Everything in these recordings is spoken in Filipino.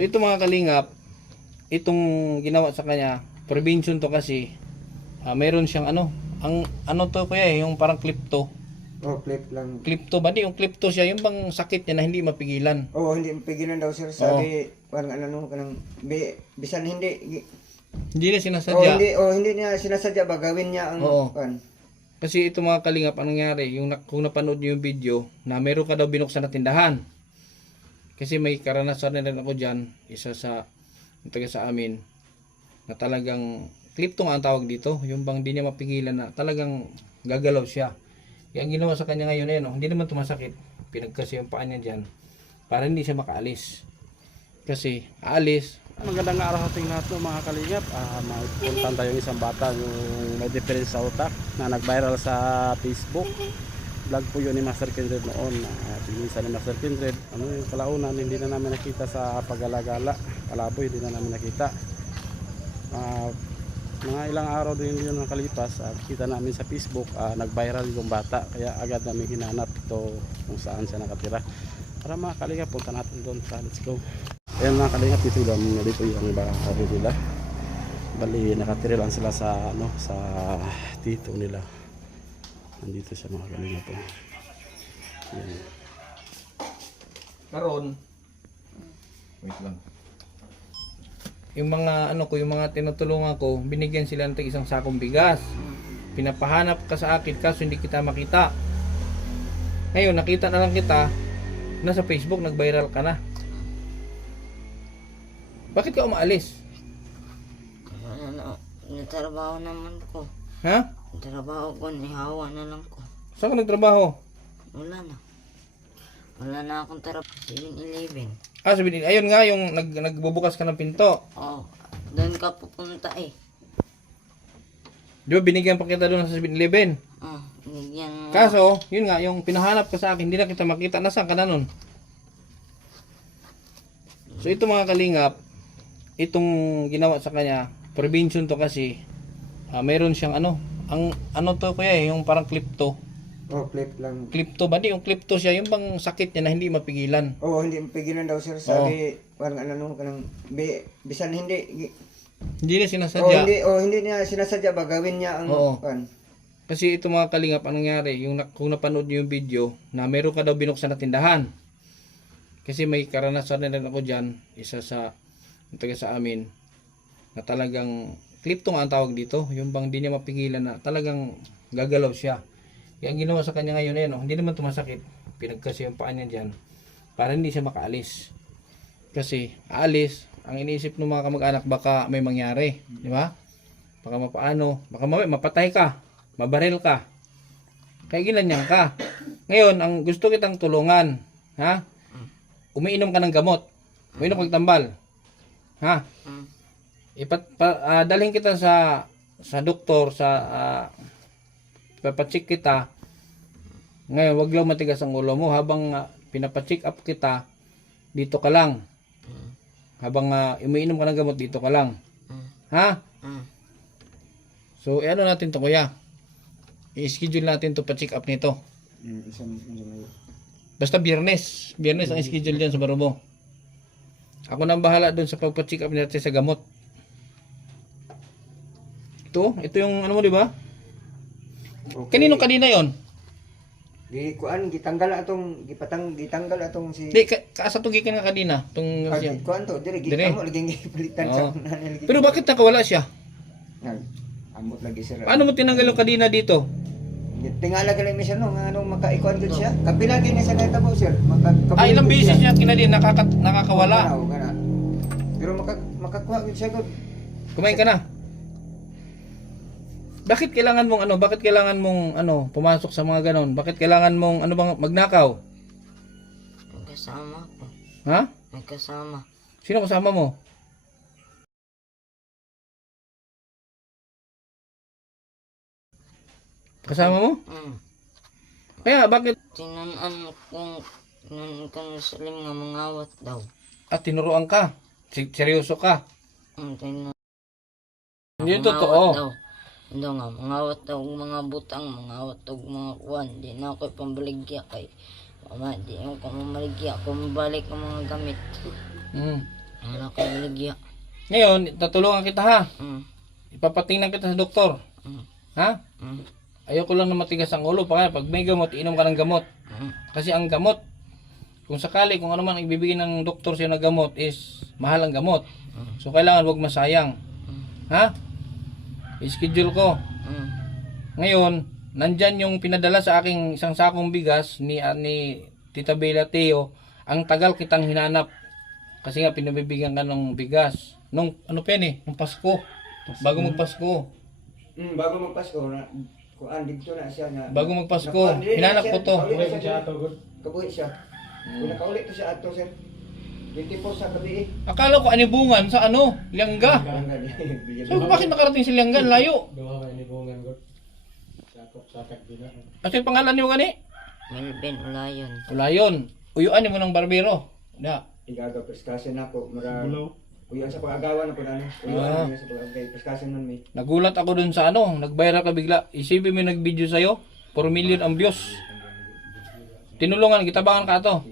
So ito mga kalingap, itong ginawa sa kanya, prevention to kasi mayroon siyang ang ano to kuya yung parang klepto. Oh, clip lang. Klepto ba? Di yung klepto siya, yung bang sakit niya na hindi mapigilan. Oo, hindi mapigilan daw sir. Sabi, parang kanang, bisan hindi, Hindi na sinasadya. hindi niya sinasadya ba, gawin niya ang, Oo. kan. Kasi ito mga kalingap, anong nangyari, kung napanood niyo yung video, na meron ka daw binuksan na tindahan. Kasi may karanasan na rin ako dyan, isa sa taga sa amin, na talagang klepto nga ang tawag dito, yung bang di niya mapigilan na talagang gagalaw siya. Kaya ang ginawa sa kanya ngayon, hindi naman tumasakit, pinagkasi yung paa niya dyan, para hindi siya makaalis. Kasi aalis. Magandang araw sa ating lahat mga kalingap. Magpuntan tayo yung isang bata yung may difference sa utak na nag-viral sa Facebook. Vlog po yun ni Master Kindred noon. Pinisa ni Master Kindred. Yung kalaunan hindi na namin nakita sa pag-alagala. Palaboy hindi na namin nakita. Mga ilang araw din yun nakalipas at kita namin sa Facebook nag-viral yung bata. Kaya agad namin hinanap ito kung saan siya nakatira. Para mga kalingap, punta natin doon. Let's go. Ayan mga kalingap, dito yung bahay nila. Bali nakatira lang sila sa sa tito nila. Nandito siya mga kalingap. Ayan. Karon, wait lang. Yung mga yung mga tinutulungan ko, binigyan sila ng isang sakong bigas. Pinapahanap ka sa akin kaso hindi kita makita. Ngayon nakita na lang kita, nasa Facebook nag-viral ka na. Bakit ka umaalis? Natrabaho naman ko. Ha? Trabaho ko, nihawa na lang ko. Saan ka nagtrabaho? Wala na. Wala na akong trabaho. 7-Eleven. Sabihin, ayun nga yung nagbubukas ka ng pinto. Oo. Doon ka pupunta eh. Di ba binigyan pa kita doon sa 7-Eleven? Binigyan mo. Kaso, yun nga, yung pinahanap ka sa akin, hindi na kita makita. Nasaan ka na nun? So ito mga kalingap, itong ginawa sa kanya, prevention to kasi mayroon siyang ang ano to kuya yung parang klepto. Oh, clip lang. Klepto ba? Di yung klepto siya, yung bang sakit niya na hindi mapigilan. Oo, hindi mapigilan daw sir. Sabi, parang kanang, bisan hindi, Hindi na sinasadya. hindi niya sinasadya ba, gawin niya ang, kan. Kasi ito mga kalingap, anong nangyari, kung napanood niyo yung video, na meron ka daw binuksan na tindahan. Kasi may karanasan na rin ako dyan, isa sa taga sa amin, na talagang klepto nga ang tawag dito, yung bang di niya mapigilan na talagang gagalaw siya. Kaya ang ginawa sa kanya ngayon, hindi naman tumasakit, pinagkasi yung paa niya dyan, para hindi siya makaalis. Kasi aalis, ang iniisip ng mga kamag-anak baka may mangyari, di ba? Baka mapaano, baka mapatay ka, mabaril ka, kaya ginanyan ka. Ngayon, ang gusto kitang tulungan, ha? Umiinom ka ng gamot. Umiinom ka ng tambal. Ha? Dalhin kita sa doktor, papacheck kita. Ngayon, wag lang matigas ang ulo mo. Habang pinapacheck up kita, dito ka lang. Habang umiinom ka ng gamot, dito ka lang. Ha? So, ano natin to kuya? I-schedule natin to pa-check up nito. Basta Biyernes ang schedule diyan sa Barubo. Ako nang bahala doon sa pagpa-check up natin sa gamot. Ito yung ano mo, di ba? Okay. Kanino kanina 'yon? Gitanggal atong si. Di kaasa to gikan nga kanina, tong Kuan to, dire Dire. amo lagi palitan sa nanay lagi. Pero bakit nakawala siya? Amot lagi sir. Paano mo tinanggal yung kanina dito? Tingala ka lang ni sir no, nga anong makaikuan gud siya. Kapila kay ni sa natabo sir. Ilang beses niya kinali nakakawala. Kana. Pero makakuha gud siya gud. Kumain ka na. Bakit kailangan mong pumasok sa mga ganon? Bakit kailangan mong bang magnakaw? May kasama ko. Ha? May kasama. Sino kasama mo? Kasama mo? Kaya bakit Tinunan ko na salim nga mangawat daw. tinuruan ka? Seryoso ka? Tinunan. Hindi totoo. Hindi nga, mangawat daw mga butang, mangawat daw mga kuwan. Di na ako pambaligya kay mama, di ako mamaligya, kung mabalik ang mga gamit. Anak ko baligya. Ngayon, tatulungan kita ha. Ipapatingnan kita sa doktor. Mm. Ha? Mm. Ayoko lang na matigas ang ulo. Pag may gamot, inom ka ng gamot. Kasi ang gamot, kung sakali, kung ano man ang ibibigay ng doktor sa'yo na gamot is mahal ang gamot. So, kailangan huwag masayang. Ha? I-schedule ko. Ngayon, nandyan yung pinadala sa aking isang sakong bigas ni Tita Bella Teo. Ang tagal kitang hinanap. Kasi nga, pinabibigyan ka ng bigas. Nung, ano pa yan eh, nung Pasko. Bago magpasko. Bago magpasko na kuan dito na siya na. Bago magpasko. Hinanap ko to. Kabuhi siya. Kung nakaulit to siya ato sir. 24 sa gabi. Akala ko anibungan sa ano, Liangga. So bakit nakarating si Liangga? Layo. Kasi pangalan niyo gani? Melvin Ulayon. Ulayon. Uyuan mo ng barbero. Da. Igaga preskasin ako mara. Uyuan sa pag-agawan ako nani. Uyuan sa pag-agay preskasin nun mi. Nagulat ako dun sa ano, nag-viral ka bigla. Isipin mo yung nag-video sa'yo, 4 million ang views. Tinulungan, kitabangan ka to.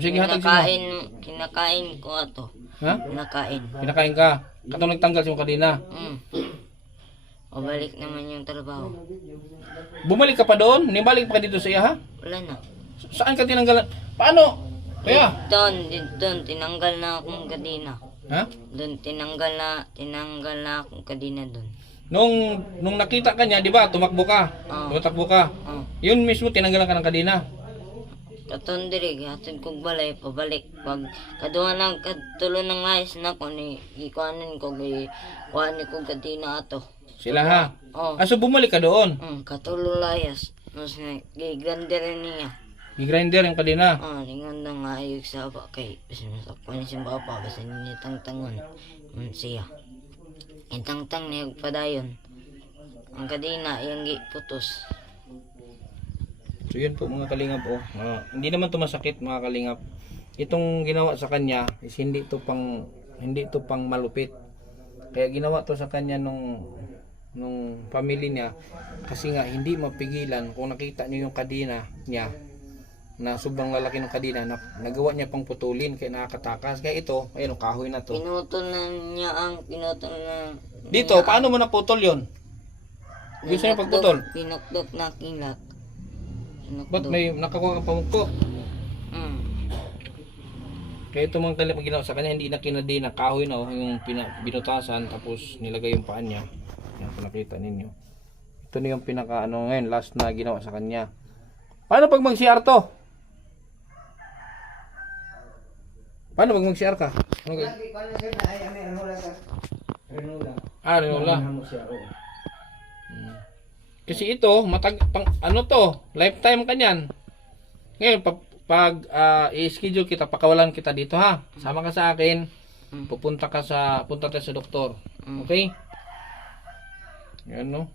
Sige, hatag sino. Kinakain ko ato. Ha? Kinakain. Pinakain ka. Katong nagtanggal siya kanina. O balik naman yung trabaho. Bumalik ka pa doon? Nibalik pa ka dito sa iya ha? Wala na. Saan ka tinanggalan? Paano? Kaya? Doon, tinanggal na akong kadina. Ha? Doon, tinanggal na akong kadina doon. Nung nakita ka niya, di ba, tumakbo ka. Tumatakbo ka. Yun mismo, tinanggalan ka ng kadina. Katon diri, hatod kong balay, pabalik. Pag kaduha ng katulo ng layas na ko, ikuanin ko, ikuanin ko kadina ato. Sila ha? Oh. So bumalik ka doon. Katulo layas. Mas gigrander niya. I-grinder yung kadina. Lingon na nga ayog sa aba kay basta masakpan siya bapa basta niya tangtangon siya. Itangtang niya padayon. Ang kadina iyang putos. So yun po mga kalingap oh. Hindi naman to masakit mga kalingap. Itong ginawa sa kanya is hindi to pang malupit. Kaya ginawa to sa kanya nung family niya kasi nga hindi mapigilan kung nakita niyo yung kadina niya na sobrang lalaki ng kadina na nagawa niya pang putulin kaya nakakatakas. Kaya ito, ayun, kahoy na to. Pinutol na Dito, paano mo naputol yon? Gusto niya pagputol? Pinukdok na kilat. Ba't may nakakuha kang pamukko? Kaya ito mga kalip ginawa sa kanya, hindi na kinadina, kahoy na yung binutasan tapos nilagay yung paan niya. Yan, kung nakita ninyo. Ito na yung pinaka ngayon, last na ginawa sa kanya. Paano pag mag-CR to? Paano pag mag-CR ka? Ano gagawin? Renola. Kasi ito, ano to, lifetime ka niyan. Ngayon, pag i-schedule kita, pakawalan kita dito ha. Sama ka sa akin, punta tayo sa doktor. Okay? Yan no.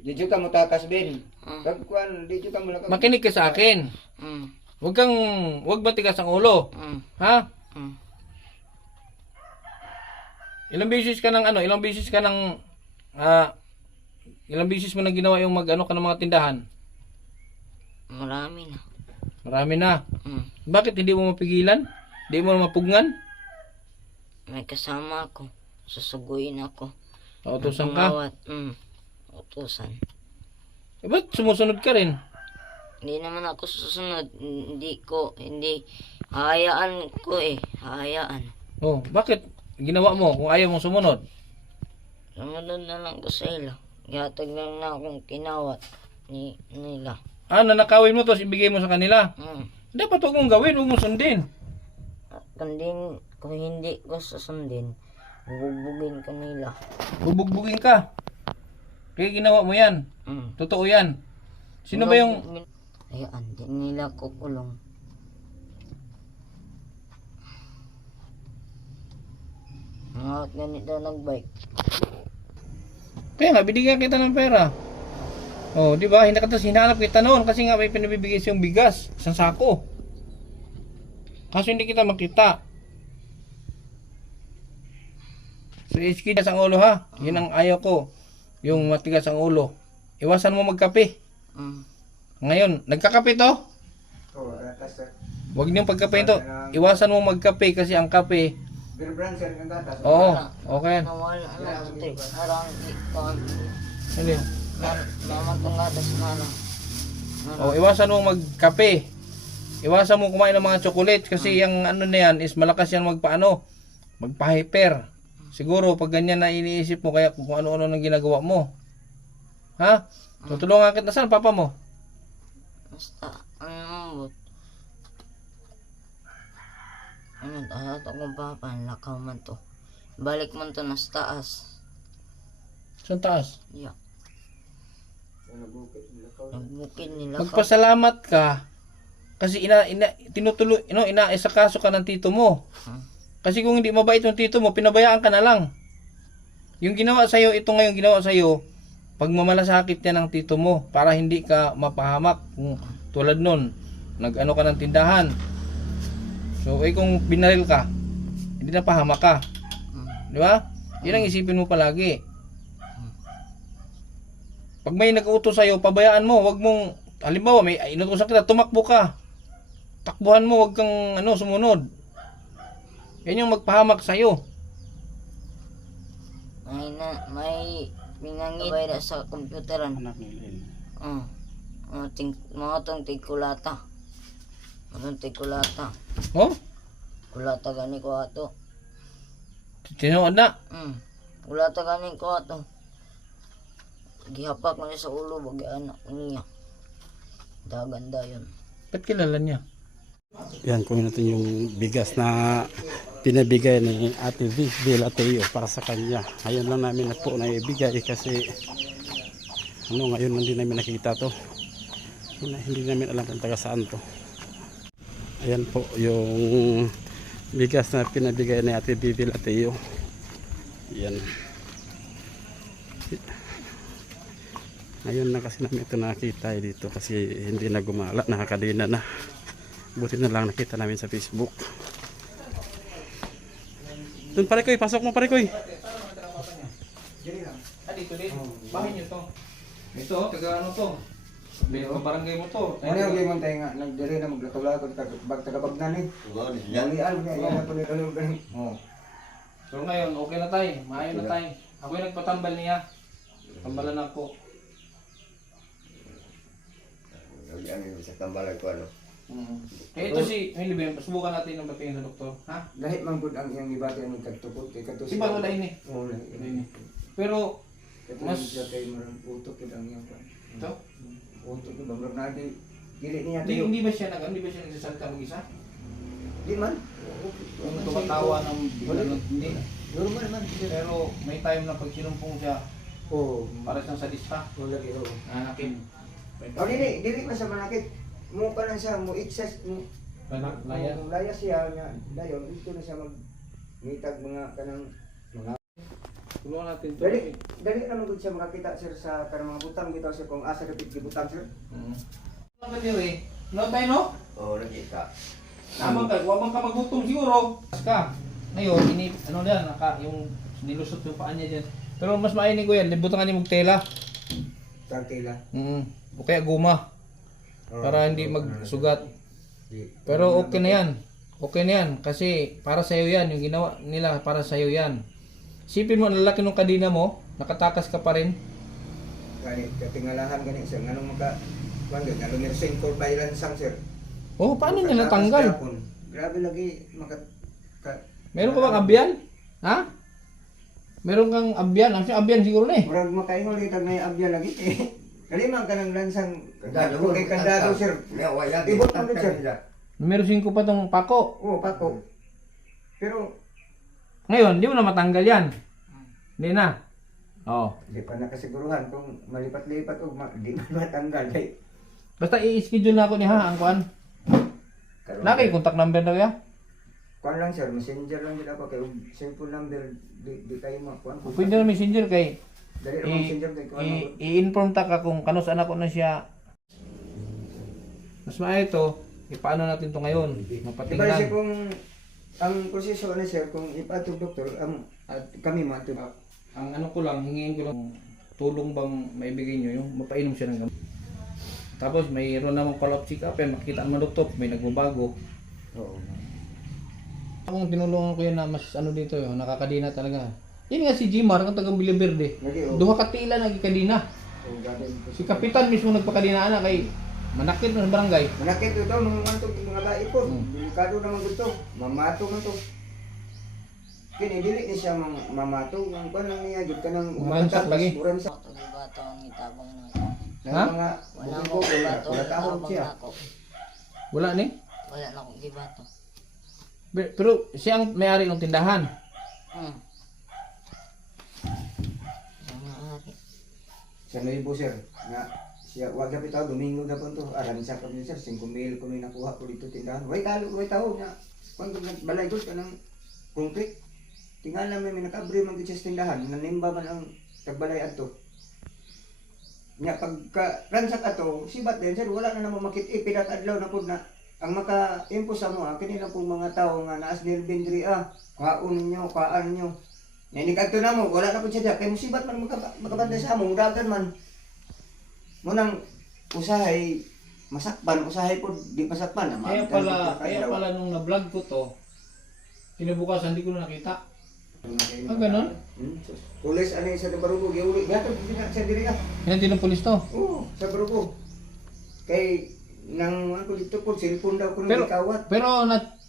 Dito ka mo takas Ben. Pagkuan dito ka mo lang. Makinig ka sa akin. Huwag matigas ang ulo. Ha? Ilang beses mo na ginawa yung mag-ano ka ng mga tindahan? Marami na. Marami na. Bakit hindi mo mapigilan? Hindi mo mapugngan? May kasama ako. Susuguin ako. Utusan ka? Utusan. Ba't sumusunod ka rin? Hindi naman ako susunod. Hindi. Hayaan ko hayaan. Oh, bakit ginawa mo kung ayaw mong sumunod? Sumunod na lang ko sa ila. Gatag lang na akong kinawat nila. Nanakawin mo to, ibigay mo sa kanila. Dapat huwag mong gawin, huwag mong sundin. Kung hindi ko susundin, bubugbugin ka nila. Bubugbugin ka. Kaya ginawa mo yan. Totoo yan. Sino ba yung... Ayan, di nila kukulong. Mga ganito nagbike. Kaya nga, binigyan kita ng pera. Oh, di ba? Hinanap kita noon kasi nga may pinabibigay siyang bigas, isang sako. Kaso hindi kita makita. So, iskidas ang ulo ha. Yun ang ayaw ko. Yung matigas ang ulo. Iwasan mo magkape. Ngayon, nagkakape to? Oh, ratas sir. Huwag niyong pagkape ito. Iwasan mo magkape kasi ang kape, Beer brand sir ng gatas. oo, okay. Nawala na ito. Parang ikon. Hindi. Mamatang gatas na ano. Oh, iwasan mo magkape. Iwasan mo kumain ng mga chocolate kasi yung ano na yan is malakas yan magpa-hyper. Siguro pag ganyan na iniisip mo kaya kung ano-ano nang ginagawa mo. Ha? Tutulungan kita. Saan papa mo? Basta, ang ambot. Ano, dahat akong papa, lakaw man to. Balik man to nas taas. Saan taas? Yeah. Nagbukid nila ka. Magpasalamat ka kasi inaisakaso ka ng tito mo. Kasi kung hindi mabait yung tito mo, pinabayaan ka na lang. Yung ginawa sa'yo, ito ngayon ginawa sa'yo, pagmamalasakit niya ng tito mo para hindi ka mapahamak. Tulad nun, nag-ano ka ng tindahan. So, kung binaril ka, hindi na pahamak ka. Di ba? Yun ang isipin mo palagi. Pag may nag-utos sa'yo, pabayaan mo. Wag mong, halimbawa, may inutusan kita, tumakbo ka. Takbuhan mo, wag kang sumunod. Yan yung magpahamak sa'yo. May pinangit bayra sa computeran. Anak nila. Mga tong tigkulata. Mga tigkulata. Oh? Kulata gani ko ato. Tinood na. Kulata gani ko ato. Gihapak na sa ulo, bagi anak niya. Daganda yun. Ba't kilala niya? Yan, kunin natin yung bigas na pinabigay ni Ate V. Vilateo para sa kanya. Ngayon lang namin na po naibigay kasi ngayon lang din namin nakita to. Hindi namin alam kung taga saan to. Ayan po yung bigas na pinabigay ni Ate V. Vilateo. Yan. Ngayon na kasi namin ito nakita dito kasi hindi na gumala, nakakadina na. Buti na lang nakita namin sa Facebook. Doon pare koy, pasok mo pare koy. Dito din. Bahay niyo to. Ito, taga ano to? Barangay mo to. Ano yung limang tayo nga, nagdiri na maglatula ko, tagabagnan eh. Yan na po nito yung ganun. Oh. So ngayon, okay na tayo. Maayon na tayo. Ako yung nagpatambal niya. Tambalan ako. Yan sa tambalan ko ano. Ito si Milibem, subukan natin ng batiin sa doktor. Ha? Dahil man po ang iyang ibati ang tagtukot kay kato. Si ba wala ini? Oo, wala ini. Pero mas mas kay marang utok yun ang iyang ito, utok yun, bago na dili niya hindi ba siya nagsasalita mag-isa? Di man. Yung tumatawa ng hindi. Normal man. Pero may time na pag sinumpong siya, Oo. para siyang sadista. Wala gito. Anakin. O dili man sa manakit. Mo pa lang siya, mo excess, mo Layas. layas siya nga. Dayon, ito na siya magmitag mga kanang mga Tulungan natin to. dali naman gud siya makakita sir sa kanang mga butang bitaw sir kung asa kapit gibutang sir. Ano ba dire? No tayo no? Oo, nakita. Tama ka, huwag ka magutom siguro. Ka. Ngayon, ano yan, yung nilusot yung paa niya dyan. Pero mas mainig ko yan, libutan ka ni magtela. Tangkila. O kaya guma. Para hindi magsugat. Pero okay na yan. Okay na yan. Kasi para sa'yo yan. Yung ginawa nila para sa'yo yan. Isipin mo, ang lalaki ng kadina mo, nakatakas ka pa rin. Gani, katingalahan gani sir. Nganong maka, kuwan gani, lumirsing for violence sang sir. Oh, paano niya natanggal? Grabe lagi, Meron ka bang abyan? Ha? Meron kang abyan? Ang abyan siguro na eh. murag makaingon kita may abya lagi eh. Kalimang ka ng lansang, Kandado kung kay kandado sir. Wala Ibot mo din sir. Numero 5 pa tong pako. Oo, pako. Pero, Ngayon, di mo na matanggal yan. Hindi na. Oh. di pa nakasiguruhan kung malipat-lipat o di man matanggal. Kay, Basta i-schedule na ako ni ha, ang kuan. Nakay contact number na kaya? kuwan lang sir, messenger lang din ako. Kay simple number, di kayo makuhan. Pwede na messenger kay Dali ang messenger kay kuwan. i-inform ta ka kung kanus anak ko na siya. Mas maayo ito, ipaano natin to ngayon? Iba siya Mapatingnan. kung ang proseso na sir, kung ipatog doktor, at kami matug. Ang ano ko lang, hingin ko lang tulong bang maibigay nyo yung mapainom siya ng gamot. Tapos mayroon namang follow-up check-up yan, makikita mo doktor, may nagbabago. Oo. Akong tinulungan ko yan na mas ano dito yun, nakakadina talaga. Yan nga si Jimar, ang tagang Biliberde. Lagi, oo. Duha ka tila nagikadina. Oo, dati. Si Kapitan mismo nagpakadinaan na kay manakit na sa barangay. Manakit ito, mga laipon. Hmm. Delikado naman ito. Mamato man ito. Kini, dili ni siya mamato. Ang paano niya, dito ka ng Buransak lagi. Buransak. Ako di ba ang itabang na ako. Ng Ha? mga Wala bukong ko ko, gibato. wala tahon Itabang siya. na ako. Wala ni. Wala na akong gibato. Pero siya ang may-ari ng tindahan. Siya nga ari. Sa Noibo, sir, nga siya, wag kapit ako, Domingo na po ito. Aransa kami, sir, 5,000 ko may nakuha ko dito tindahan. Way tao na. Kung balay ko ka ng concrete. Tingnan namin may nakabri man sa tindahan. Nanimba man ang tagbalay ato. Nya pagka ransak ato, sibat din, sir, wala na naman makit. Pinakadlaw na po na. Ang maka-impos sa mo, kanina pong mga tao nga naas nirbindri, kaon ninyo, kaan ninyo. Nanikadto na mo, wala na po siya. Kaya musibat man makabantay sa mo, dagan man. Munang usahay masakpan, usahay po di masakpan. Kaya pala nung na-vlog ko to, kinabukasan hindi ko na nakita. Ah, ganun? Pulis ano yung sa Barugo, giuli. Gato, hindi na sa diri Yan din ng pulis to. Oo, sa Barugo. Kay, nang ako dito po, cellphone daw ko Pero- nang ikawat. Pero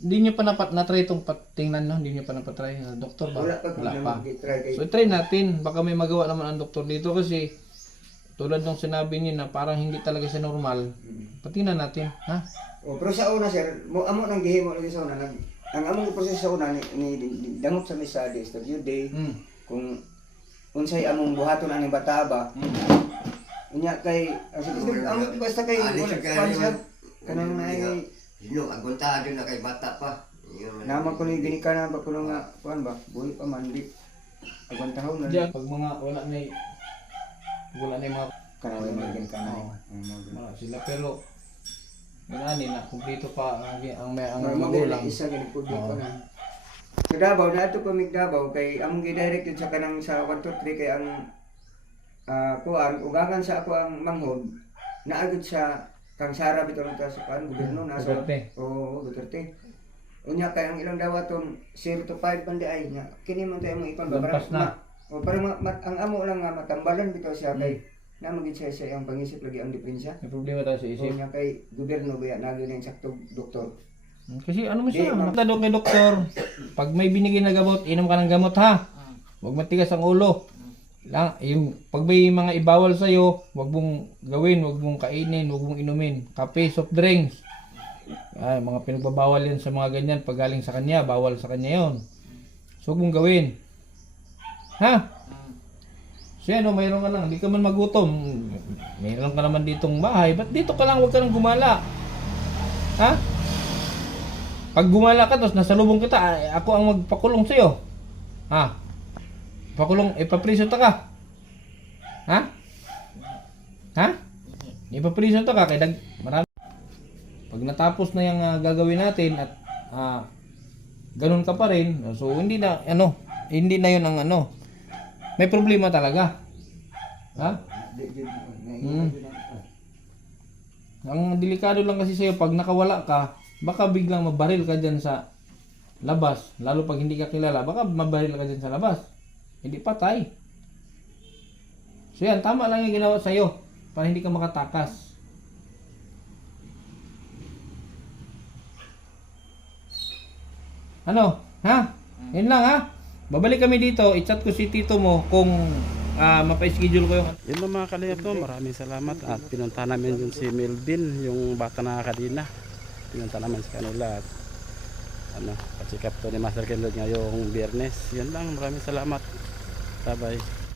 hindi nyo pa na-try itong tingnan, no? Hindi nyo pa napatry. Doktor ba? Wala pa Wala pa. try kay. So try natin. Baka may magawa naman ang doktor dito kasi tulad ng sinabi niya na parang hindi talaga siya normal. Patingnan natin. Ha? Oh, pero sa una, sir, amo nang gihimo lagi sa una. Ang among proseso sa una, ni dangot sa misa, studio day, Hmm. kung unsay among buhaton aning bata ba, unya kay ang basta kay Ali sa kaya kwan siya naman. kanang naay Sino, aguntado na kay bata pa. Yun, naman ko ni ginika na ba kuno nga kuan ba buhi pa man di agwan tahon na Diyan, pag mga wala na yung mga kanang may magin ka na Oo. wala sila pero ganani na kumpleto pa ang ang magulang. isa gani pud Oo. ko na sa Davao na ato ko Davao kay among gi-direct yun sa kanang sa 1 2 3 kay ang kuan ugangan sa ako ang manghod naagod sa kang Sara bitaw ta sa kan gobyerno na sa Duterte. oo Duterte unya kay ang ilang dawaton 0 to 5 pandi ay nga kini man tayo mo ipan Lampas na. o parang ang amo lang nga matambalan bitaw siya kay na magit siya ang pangisip lagi ang diferensya May problema tayo sa isip. unya kay gobyerno ba nagyo na yung saktong doktor. Kasi ano mo siya, Di, ma'am. nakatado kay doktor, pag may binigay na gamot, inom ka ng gamot ha. Huwag matigas ang ulo. Lang, yung, pag may mga ibawal sa'yo, huwag mong gawin, huwag mong kainin, huwag mong inumin. Kape, soft drinks. Ay, mga pinagbabawal yan sa mga ganyan. Pag galing sa kanya, bawal sa kanya yon. So, huwag mong gawin. Ha? So yan, mayroon ka lang. Hindi ka man magutom. Mayroon ka naman ditong bahay. Ba't dito ka lang, huwag ka nang gumala? Ha? Pag gumala ka, tapos nasalubong kita, ay, ako ang magpakulong sa'yo. Ha? Pakulong, ipapriso ta ka. Ha? Ha? Ipapriso ta ka, kaya marami. Pag natapos na yung gagawin natin at ganun ka pa rin, so hindi na, hindi na yun ang may problema talaga. Ha? Ang delikado lang kasi sa'yo, pag nakawala ka, baka biglang mabaril ka dyan sa labas. Lalo pag hindi ka kilala, baka mabaril ka dyan sa labas. Hindi patay. So yan, tama lang yung ginawa sa'yo para hindi ka makatakas. Ano? Ha? Yun lang ha? Babalik kami dito, i-chat ko si tito mo kung mapa-schedule ko yung Yun lang mga kalingap no, maraming salamat at pinunta namin yung si Melvin, yung bata na kadina. Pinunta namin sa kanila at pa-check up to ni Master Kendall ngayong Biyernes. Yun lang, maraming salamat. Bye bye.